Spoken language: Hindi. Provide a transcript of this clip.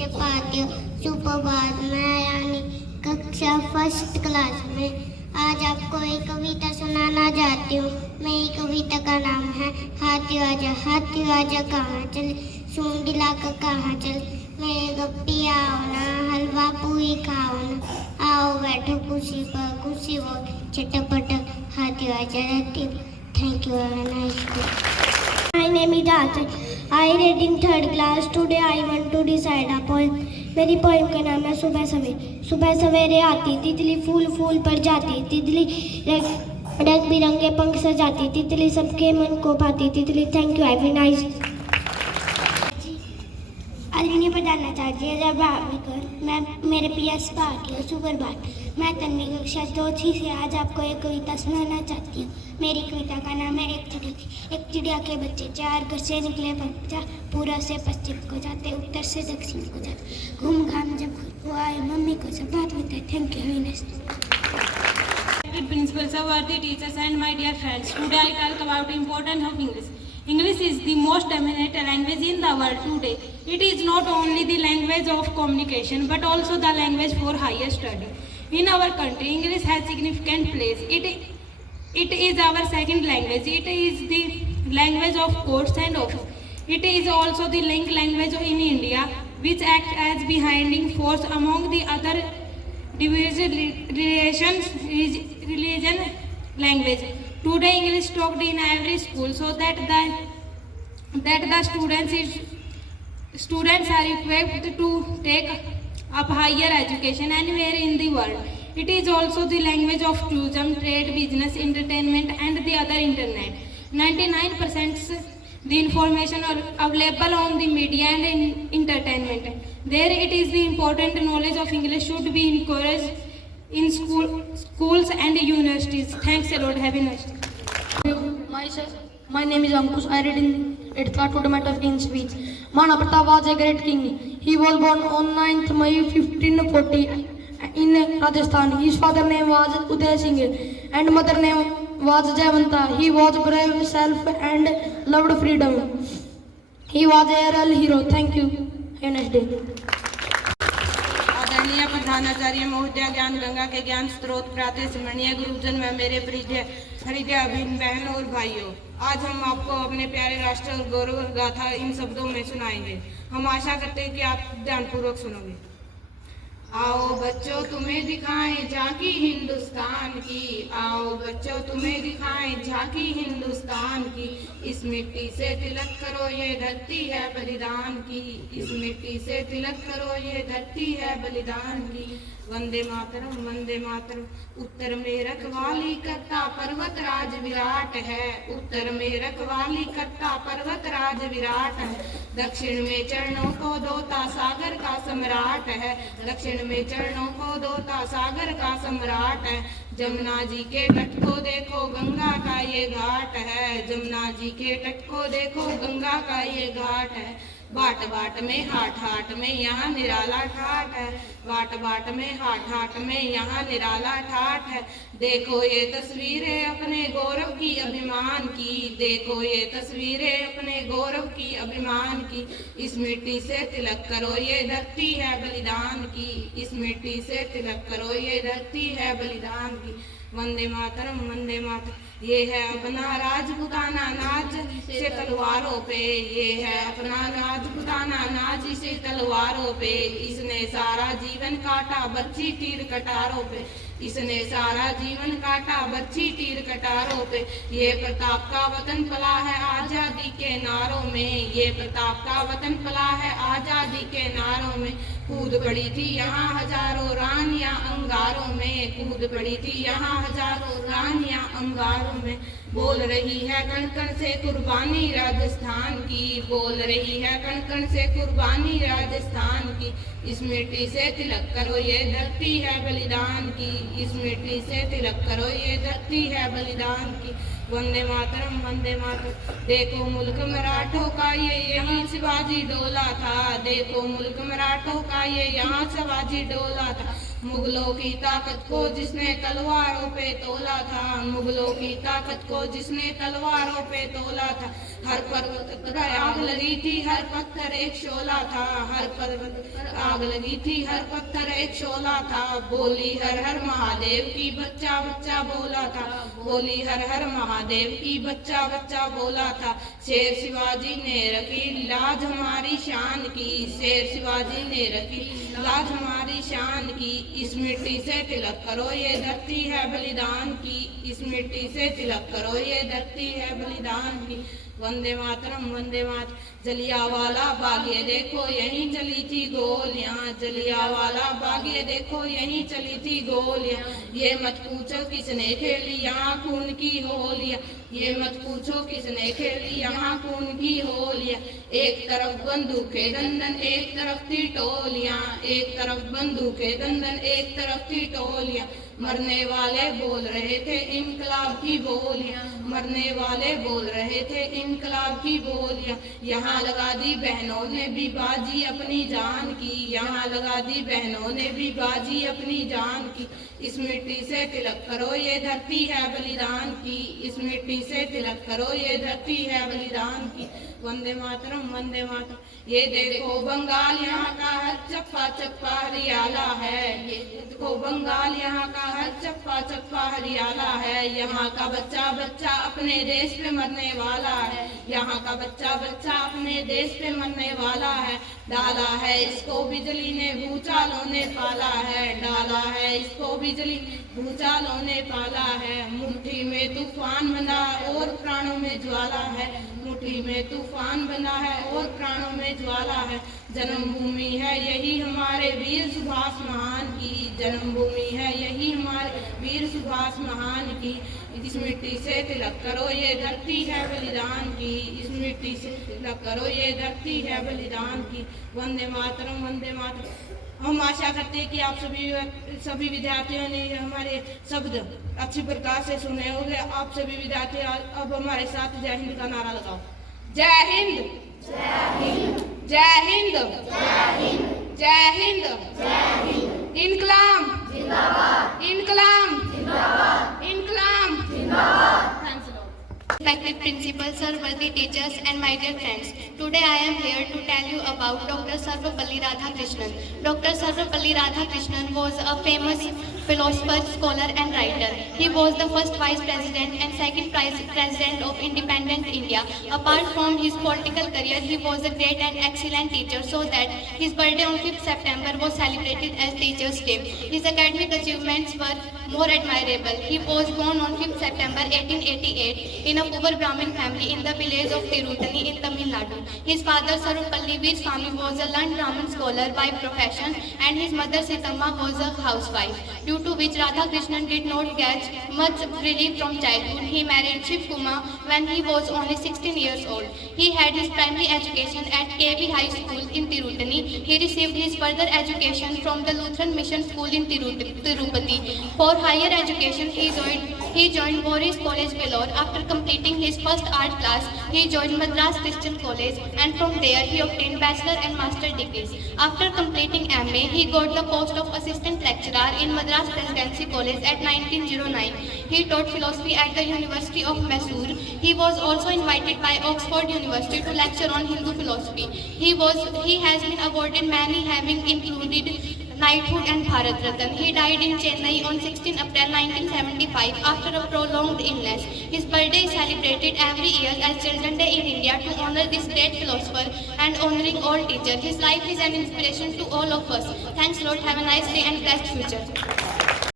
से पढ़ती हूँ सुप्रभात। मैं यानी कक्षा फर्स्ट क्लास में। आज आपको एक कविता सुनाना चाहती हूँ। मेरी कविता का नाम है हाथी आजा कहाँ चले, सूंडी लाकर कहाँ चले। मेरे गप्पी आओ ना, हलवा पूरी खाओ ना, आओ बैठो कुर्सी पर, कुर्सी वो चटपट हाथी आजा रहती हूँ। Thank you, have a nice day. My name is Archit. I read in third class. Today I want to recite a poem. मेरी पोएम का नाम है सुबह सवेरे। सुबह सवेरे आती तितली, फूल फूल पर जाती तितली, रंग बिरंगे पंख सजाती तितली, सबके मन को भाती तितली। Thank you, have a nice. आदरणीय प्रधानाचार्य मैं मेरे पीएस की सुप्रभात। मैं तन्वी कक्षा 2 से आज आपको एक कविता सुनाना चाहती हूँ। मेरी कविता का नाम है एक चिड़िया थी। एक चिड़िया के बच्चे चार, घर से निकले बच्चा, पूर्व से पश्चिम को जाते, उत्तर से दक्षिण को जाते। घूम घाम जब वो आए, मम्मी को सब बात बताए। Thank you, have a nice day. Principals, worthy teachers and my dear friends, today I talk about the importance of English. English is the most dominant language in the world today. It is not only the language of communication but also the language for higher study. In our country, English has significant place. It is our second language. It is the language of courts and office. It is also the link language in India, which acts as binding force among the other religion language. Today English talked in every school so that the students are equipped to take up higher education anywhere in the world. It is also the language of tourism, trade, business, entertainment and the other internet. 99% the information are available on the media and in entertainment. There it is the important knowledge of English should be encouraged in schools and universities. Thanks a lot. Have a nice day. My name is Ankush. I read in 8th class Tomato King speech. Mana Pratap was a great king. He was born on 9th May 1540 in Rajasthan. His father name was Uday Singh and mother name was Jayavanta. He was brave, self and loved freedom. He was a real hero. Thank you. Have a nice day. आदरणीय प्रधानाचार्य महोदय, ज्ञान गंगा के ज्ञान स्रोत प्रातः स्मरणीय गुरुजन में मेरे प्रिय हृदय अभिन्न बहन और भाइयों, आज हम आपको अपने प्यारे राष्ट्र और गौरव गाथा इन शब्दों में सुनाएंगे। हम आशा करते हैं कि आप ध्यानपूर्वक सुनोगे। आओ बच्चों तुम्हें दिखाएं झांकी हिंदुस्तान की, आओ बच्चों तुम्हें दिखाएं झांकी हिंदुस्तान की। इस मिट्टी से तिलक करो ये धरती है बलिदान की, इस मिट्टी से तिलक करो ये धरती है बलिदान की। वंदे मातरम वंदे मातरम। उत्तर में रखवाली करता पर्वत राज विराट है, उत्तर में रखवाली करता पर्वत राज विराट है। दक्षिण में चरणों को दोता सागर का सम्राट है, दक्षिण में चरणों को दोता सागर का सम्राट है। जमुना जी के तट को देखो गंगा का ये घाट है, जमुना जी के तट को देखो गंगा का ये घाट है। बाट बाट में हाट हाट में यहाँ निराला ठाट है, बाट बाट में हाट हाट में यहाँ निराला ठाट है। देखो ये तस्वीरें अपने गौरव की अभिमान की, देखो ये तस्वीरें अपने गौरव की अभिमान की। इस मिट्टी से तिलक करो ये धरती है बलिदान की, इस मिट्टी से तिलक करो ये धरती है बलिदान की। वंदे मातरम वंदे मातरम। ये है अपना राजपुताना नाच से तलवारों पे, ये है अपना राजपुताना नाच से तलवारों पे। इसने सारा जीवन काटा बच्ची तीर कटारों पे, इसने सारा जीवन काटा बच्ची तीर कटारों पे। ये प्रताप का वतन पला है आजादी के नारों में, ये प्रताप का वतन पला है आजादी के नारों में। कूद पड़ी थी यहाँ हजारों रानियां अंगारों में, कूद पड़ी थी यहाँ हजारों रानियां अंगारों में। बोल रही है कण कण से कुर्बानी राजस्थान की, बोल रही है कण कण से कुर्बानी राजस्थान की। इस मिट्टी से तिलक करो ये धरती है बलिदान की, इस मिट्टी से तिलक करो ये धरती है बलिदान की। वंदे मातरम वंदे मातरम। देखो मुल्क मराठों का ये यहाँ शिवाजी डोला था, देखो मुल्क मराठों का ये यहाँ शिवाजी डोला था। मुगलों की ताकत को जिसने तलवारों पे तोला था, मुगलों की ताकत को जिसने तलवारों पे तोला था। हर पर्वत पर आग लगी थी, हर पत्थर एक शोला था, हर पर्वत पर आग लगी थी, हर पत्थर एक शोला था। बोली हर हर महादेव की बच्चा बच्चा बोला था, बोली हर हर महादेव की बच्चा बच्चा बोला था। शेर शिवाजी ने रखी लाज हमारी शान की, शेर शिवाजी ने रखी लाज हमारी शान की। इस मिट्टी से तिलक करो ये धरती है बलिदान की, इस मिट्टी से तिलक करो ये धरती है बलिदान की। वंदे मातरम वंदे मातरम। जलियांवाला बाग ये देखो यहीं चली थी गोलियां, जलियांवाला बाग ये देखो यहीं चली थी गोलियां। ये मत पूछो किसने खेली यहाँ खून की होलियां, ये मत पूछो किसने खेली यहाँ खून की होलियां। एक तरफ बंदूकें दंदन एक तरफ थी टोलियां, एक तरफ बंदूकें दंदन एक तरफ थी टोलियां। मरने वाले बोल रहे थे इनकलाब की बोलियां, मरने वाले बोल रहे थे इनकलाब की बोलियां। यहाँ लगा दी बहनों ने भी बाजी अपनी जान की, यहाँ लगा दी बहनों ने भी बाजी अपनी जान की। इस मिट्टी से तिलक करो ये धरती है बलिदान की, इस मिट्टी से तिलक करो ये धरती है बलिदान की। वंदे मातरम वंदे मातरम। ये देखो बंगाल यहाँ का हर चप्पा चप्पा हरियाला है, ये देखो बंगाल यहाँ का हर चप्पा चप्पा हरियाला है। यहाँ का बच्चा बच्चा अपने देश पे मरने वाला है, यहाँ का बच्चा बच्चा अपने देश पे मरने वाला है। डाला है इसको बिजली ने भूचालों ने पाला है, डाला है इसको बिजली भूचालों ने पाला है। मुट्ठी में तूफान बना और प्राणों में ज्वाला है, मुट्ठी में तूफान बना है और प्राणों में ज्वाला है। जन्मभूमि है यही हमारे वीर सुभाष महान की, जन्मभूमि है यही हमारे वीर सुभाष महान की। इस मिट्टी से तिलक करो ये धरती है बलिदान की, इस मिट्टी से तिलक करो ये धरती है बलिदान की। वंदे मातरम वंदे मातरम। हम आशा करते हैं कि आप सभी विद्यार्थियों ने हमारे शब्द अच्छी प्रकार से सुने होंगे। आप सभी विद्यार्थी अब हमारे साथ जय हिंद का नारा लगाओ। जय हिंद जय हिंद जय हिंद जय हिंद जय हिंद। इनकलाब जिंदाबाद, इनकलाब जिंदाबाद, इनकलाब जिंदाबाद। Respected principal, sir, worthy teachers and my dear friends, today I am here to tell you about Dr. Sarvapalli Radhakrishnan. Dr. Sarvapalli Radhakrishnan was a famous philosopher, scholar and writer. He was the first vice president and second president of independent India. Apart from his political career, he was a great and excellent teacher, so that his birthday on 5th September was celebrated as Teachers' Day. His academic achievements were more admirable. He was born on 5th September 1888 in a poor Brahmin family in the village of Tirutani in Tamil Nadu. His father Sarvapalli Veerswamy was a learned Brahmin scholar by profession and his mother Sitamma was a housewife, due to which Radhakrishnan did not get much relief from childhood. He married Shiv Kumar when he was only 16 years old. He had his primary education at KV High School in Tirutani. He received his further education from the Lutheran Mission School in Tirupati. For higher education, he joined Boris College, Vellore. After completing his first art class, he joined Madras Christian College, and from there he obtained bachelor and master degrees. After completing MA, he got the post of assistant lecturer in Madras Presidency College at 1909. He taught philosophy at the University of Mysore. He was also invited by Oxford University to lecture on Hindu philosophy. He has been awarded many, having included knighthood and Bharat Ratna. He died in Chennai on 16 April 1975 after a prolonged illness. His birthday is celebrated every year as Children's Day in India to honor this great philosopher and honoring all teachers. His life is an inspiration to all of us. Thanks Lord. Have a nice day and blessed future.